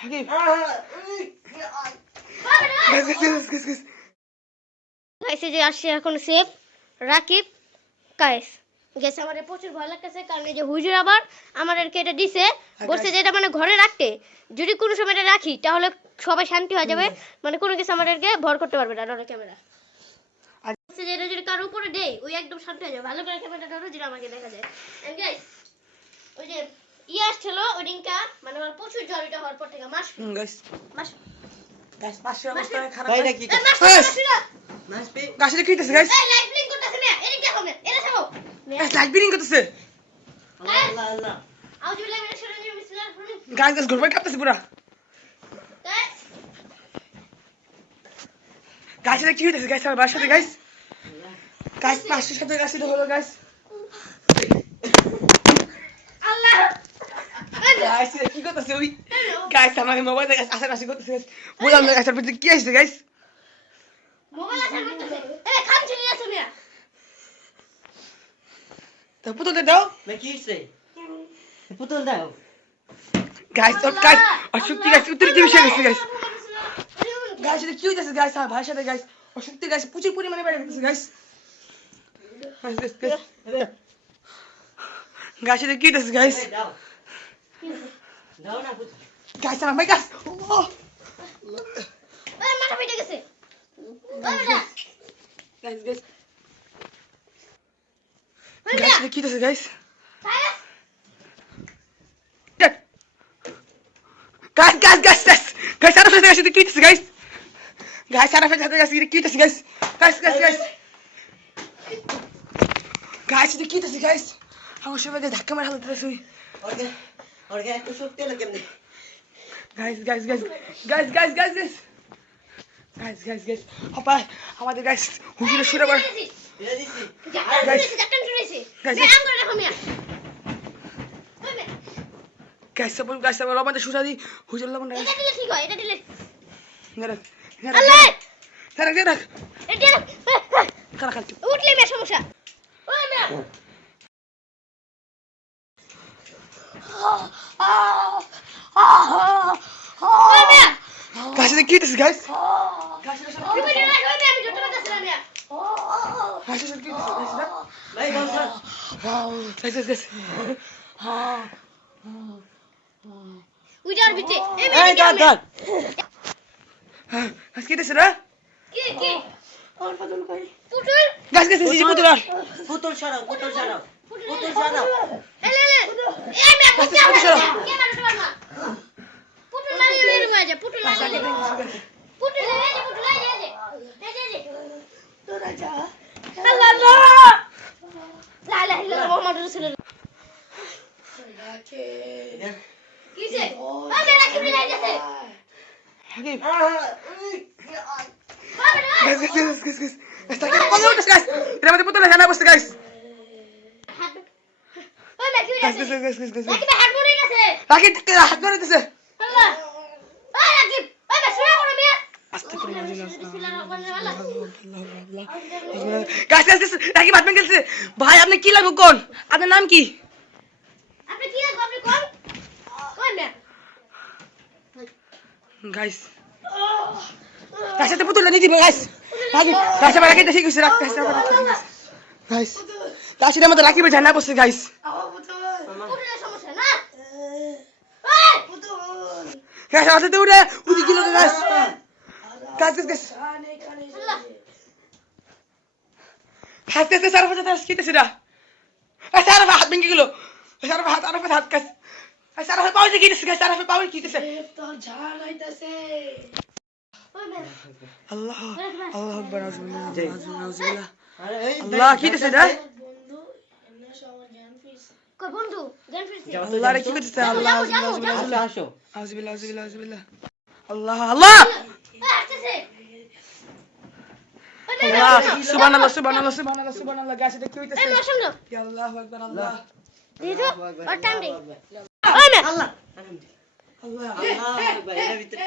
Hakim guys guys guys guys guys গাইছে যে আসছে এখন সেফ রাকিব কায়েস গেছে আমার প্রচুর ভয় লাগতেছে কারণ এই যে হুজুর আবার আমাদেরকে এটা দিছে বলছে যে এটা মানে ঘরে রাখতে। যদি কোনো সময় এটা রাখি তাহলে সবাই শান্তি হয়ে যাবে মানে কোনো কিছু আমাদেরকে ভর করতে পারবে না ক্যামেরা বলছে যে এটা যদি কারোর উপরে দেই ওই একদম শান্তি হয়ে যাবে। ভালো করে ক্যামেরা ধরো যেটা আমাকে দেখা যায়। গাইস ওই যে ইয়ে আসছিল ওই দিনটা মানে আমার প্রচুর জ্বর এটা হওয়ার পর থেকে মাস গাইস। মাস গাইস পাশের অবস্থা খারাপ ভাই এটা কি মাস গাইস কি হইতেছে গাইস এই লাইট ব্লিঙ্ক করতেছে না এদিক দেখো না এটা দেখো। গাইস লাইট বিরিং করতেছে। আল্লাহ আল্লাহ। আল্লাহ মিনাশ শাইতানির বিসমিল্লাহির গাইস গাইস ঘুরপাই কাঁপতেছে পুরা। গাইস। গাইস এটা কি হইতেছে গাইস আমার বাসাতে গাইস গাইস সাথে গাইস এটা হলো গাইস আল্লাহ গাইস কি করতেছে ওই গাইস আমাকে মোবাইল গাইস আশেপাশে করতেছে বললাম না গাইস তার ভিতরে কি আসছে গাইস মোবাইল আসার করতেছে এই খান চলে গেছে মিয়া তা পুতুলটা দাও ভাই কি হইছে পুতুল দাও গাইস তো গাইস অশক্তি গাইস উত্তর কি বিষয় গেছে গাইস গাইস এটা কি হইতেছে গাইস আমার ভাইয়ের সাথে গাইস অশক্তি গাইস প্রচুর পরিমাণে বেড়ে গেছে গাইস গাইস গাইস এটা কি হইতেছে গাইস দাও না পুতুল গাইস আমার ভাই গাইস ও এই মাথা ফেটে গেছে ওই মিয়া গাইস গাইস ওই গাইস মিয়া এটা কি হইতেছে guys guys guys guys guys guys guys আরে ফেসে গাইস এটা কি হইতেছে গাইস গাইস আরে ফেসে গাইস এটা কি হইতেছে guys guys guys guys guys এটা কি হইতেছে গাইস আমার সবাইকে ধাক্কা মারা হলো তুই ওকে ওকে এত শক্তি হলো কেমনে guys guys guys guys guys guys guys guys guys guys আপা আমাদের গাইস guys. আম করে গাইস সব গাইস সব রবাতে সুরা দি হুজুর লবণ গাইস এটা দিলে ঠিক হয় এটা দিলে নেরা আল্লাহ নেরা নেরা এটা খারা খাল উঠলে মিয়া সমস্যা ওই মিয়া কাশিতে কি হইতেছে গাইস পুতুল সারাও পুতুল সারাও পুতুল সারাও পুতুল সারাও Guys, guys, guys, guys, guys. Está aquí. Oh, no, guys. Grabate puto la gana, pues, guys. হাত ভাই আপনি কি লাগবে কোন? আপনার নাম কি? পুতুল রাখি দেখি রাখিবে জানা বসে গাইস। গ্যাস হাতেতে উঠে উদি কিলো গ্যাস কাজ কাজ কাজ হাতে হাতে সারা পাশে হাত কিতে সেটা সারা হাত ভেঙে গেল সারা হাত আরও হাত কাজ সারা হাত পাউতে কিতেছে গাছ সারা হাত পাউতে কিতেছে তোর ঝাল হইতাছে আল্লাহ আল্লাহ আকবার আজমিল্লাহ আজমিল্লাহ আল্লাহ কিতেছে দা কই বন্ধু জ্ঞান ফিরছে? আল্লাহ রে কি। করতেছে আল্লাহ যাও। আসো। আউযুবিল্লাহ আউযুবিল্লাহ আউযুবিল্লাহ। আল্লাহ আল্লাহ। মিয়া আল্লাহ সুবহানাল্লাহ সুবহানাল্লাহ সুবহানাল্লাহ সুবহানাল্লাহ গাইস এটা হইতাছে। ইয়া আল্লাহু আকবার আল্লাহ। দিদু ওর টাইম দে। আল্লাহ। আল্লাহ। আল্লাহ আকবার এর ভিতরে।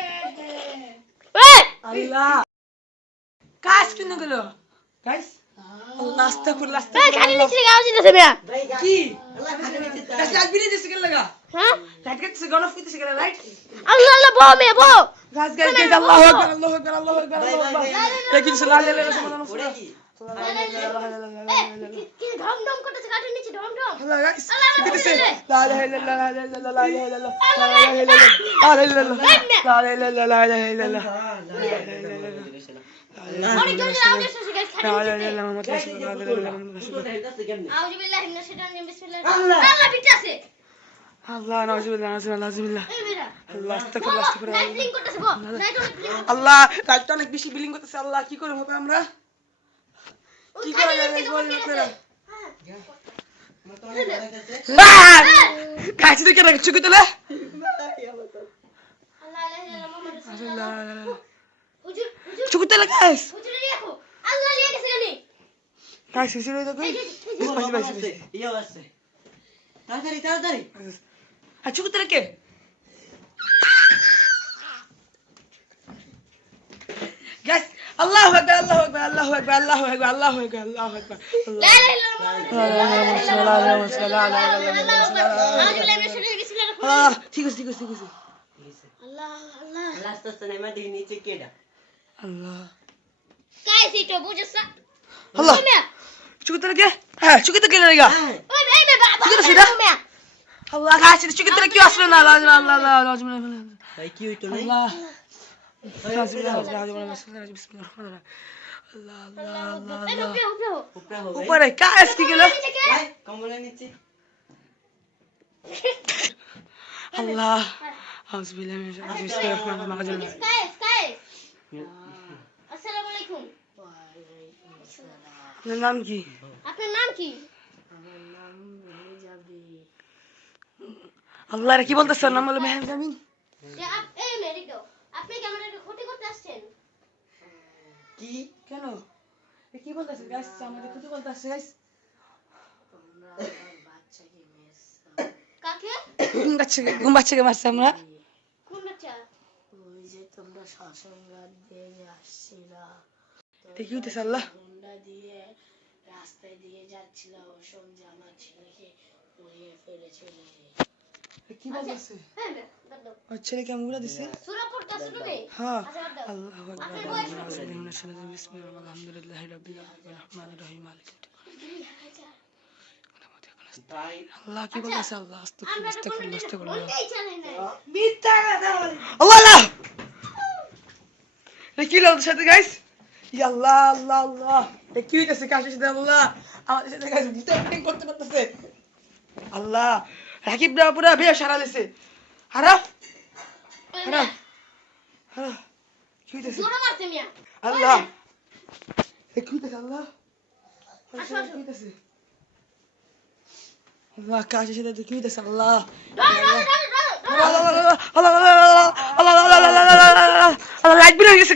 আল্লাহ। কাজ কিনে গেল। গাইস আস্তাগফিরুল্লাহ আস্তাগফিরুল্লাহ খালি নিচে গাও দিতেছে মিয়া কি আল্লাহ খালি নিচে গাছ বিলে দিছে কেন লাগা হ্যাঁ লাইট কাটছে গন অফ করতেছে কেন লাইট আল্লাহ আল্লাহ বউ মিয়া বউ গাছ গাছ গাছ আল্লাহু আকবার আল্লাহু আকবার আল্লাহু আকবার আল্লাহু আকবার কি সাল্লাল্লাহু আলাইহি ওয়াসাল্লাম ওরে কি লা আল্লাহ! আল্লাহ অনেক বেশি বিলিং করতেছে আল্লাহ কি করে হবে আমরা? কি করে কাছে দেখে চুকে তোলে। দেখো এই যে এই যে, আমার পাশে, পাশে, আছে, আছে। তাড়াতাড়ি তাড়াতাড়ি। আর চুকে কে? গাইস আল্লাহু আকবার আল্লাহু আকবার আল্লাহু আকবার আল্লাহু আকবার আল্লাহু আকবার আল্লাহু আকবার লা ইলাহা ইল্লাল্লাহ ঠিক আছে ঠিক আছে ঠিক আছে। আল্লাহ আল্লাহ। আল্লাহ আস্তে আস্তে নেমে দেখি নিচে কেডা আল্লাহ काय सीटो बुझे सा আল্লাহ मैं চুকিতে রেখে হ্যাঁ চুকিতে গেলে রেখা ओए मैं मैं बाबा किधर सीधा मैं আল্লাহ গাছ চুকিতে রেখে কেউ আসলো না আল্লাহ আল্লাহ আল্লাহ আল্লাহ আল্লাহ ভাই কি হইতো না আল্লাহ উপরে কাজ কি গেল কম্বলের নিচে আল্লাহ হাউস বিল্লাহ আপনার নাম কি আপনার নাম কি আল্লাহ রে কি বলতেছেন নাম হলো জামিন এই মেরিটো আপনি কি আমাদের ক্ষতি করতে আসছেন? কি? কেন? কি বলতেছে? গাইস আমাদের কিছু বলতেছে গাইস কাকে? ঘুম বাচ্চাকে ঘুম বাচ্চাকে মারছে আমরা। কোন বাচ্চা? ওই যে তোমরা শ্মশানঘাট দিয়ে আসছিলা। দেখি উঠেছে আল্লাহ। দিয়ে রাস্তায় দিয়ে যাচ্ছিল ওসব জামা ছেলেকে পরিয়ে ফেলেছিল কি বলতেছে ওর কি বলতেছে আল্লাহ! গাইস ইয়া আল্লাহ আল্লাহ আল্লাহ এটা কি হইতেছে কাশের সাথে আল্লাহ আমাদের সাথে গাইস ভূতে অ্যাক্টিং করতে করতেছে আল্লাহ রাকিব দা পুরা বেশ সারা দিছে হারা হারা হারা কি হইতেছে জোরে মারছে মিয়া আল্লাহ এ কি হইতেছে আল্লাহ আসো, আসো। কি হইতেছে আল্লাহ কাশের সাথে কি হইতেছে আল্লাহ ধরো ধরো ধরো ধরো লাইট বিল হয়ে গেছে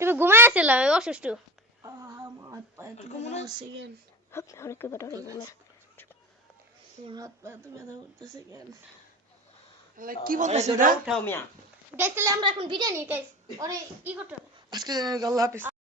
তুমি ঘুমায় আসলে অসুস্থ। কি বলতেছে ওটা উঠাও তাহলে আমরা এখন বিরিয়ানি অরে ই করতে আজকে